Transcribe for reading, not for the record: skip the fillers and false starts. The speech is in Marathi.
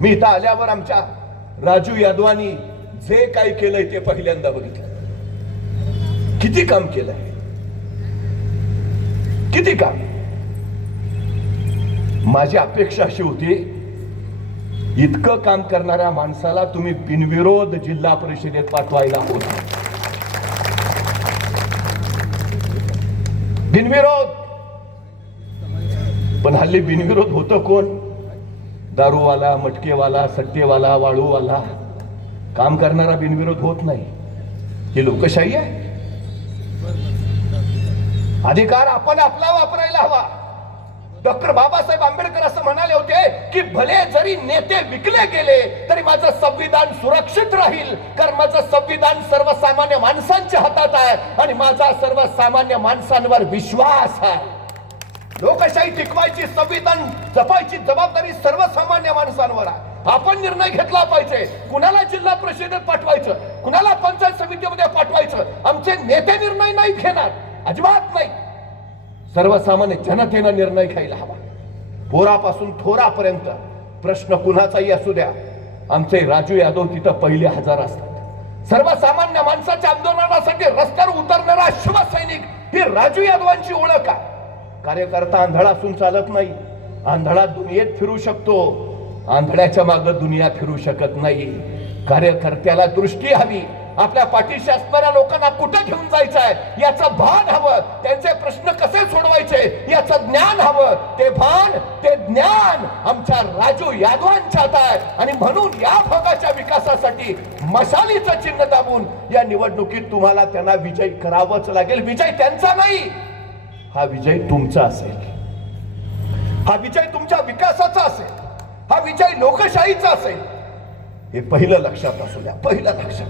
मी इथं आल्यावर आमच्या राजू यादवानी जे काही केलंय ते पहिल्यांदा बघितलं. किती काम केलंय, किती काम. माझी अपेक्षा अशी होती, इतकं काम करणाऱ्या माणसाला तुम्ही बिनविरोध जिल्हा परिषदेत पाठवायला होता. बिनविरोध. पण हल्ली बिनविरोध होतं कोण? दारूवाला, मटकेवाला, सट्टेवाला, वाळूवाला. काम करणारा बिनविरोध होत नाही. ही लोकशाही आहे. अधिकार आपण आपला वापरायला हवा. डॉक्टर बाबासाहेब आंबेडकर असं म्हणाले होते की भले जरी नेते विकले गेले तरी माझं संविधान सुरक्षित राहील, कारण माझं संविधान सर्वसामान्य माणसांच्या हातात आहे आणि माझा सर्वसामान्य माणसांवर विश्वास आहे. लोकशाही टिकवायची, संविधान जपायची जबाबदारी सर्वसामान्य माणसांवर आहे. आपण निर्णय घेतला पाहिजे. कुणाला जिल्हा परिषदेत पाठवायचं, कुणाला पंचायत समितीमध्ये पाठवायचं, आमचे नेते निर्णय नाही घेणार, अजिबात नाही. सर्वसामान्य जनतेनं निर्णय घ्यायला हवा. पोरापासून थोरापर्यंत प्रश्न कुणाचाही असू द्या, आमचे राजू यादव तिथं पहिले हजर असतात. सर्वसामान्य माणसाच्या आंदोलनासाठी रस्त्यावर उतरणारा शिवसैनिक ही राजू यादवांची ओळख आहे. कार्यकर्ता आंधळा असून चालत नाही. आंधळा दुनियेत फिरू शकतो, आंधळ्याच्या मागे दुनिया फिरू शकत नाही. कार्यकर्त्याला दृष्टी हवी. आपल्या पाठीशी असणाऱ्या लोकांना कुठे घेऊन जायचं आहे याचं भान हवं. त्यांचे प्रश्न कसे सोडवायचे याचं ज्ञान हवं. ते भान, ते ज्ञान आमच्या राजू यादवांच्यात आहे. आणि म्हणून या भागाच्या विकासासाठी मशालीचं चिन्ह दाबून या निवडणुकीत तुम्हाला त्यांना विजय करावाच लागेल. विजय त्यांचा नाही, हा विजय तुमचा असेल. हा विजय तुमच्या विकासाचा असेल. हा विजय लोकशाहीचा असेल. हे पहिलं लक्षात असू द्या, पहिलं लक्षात.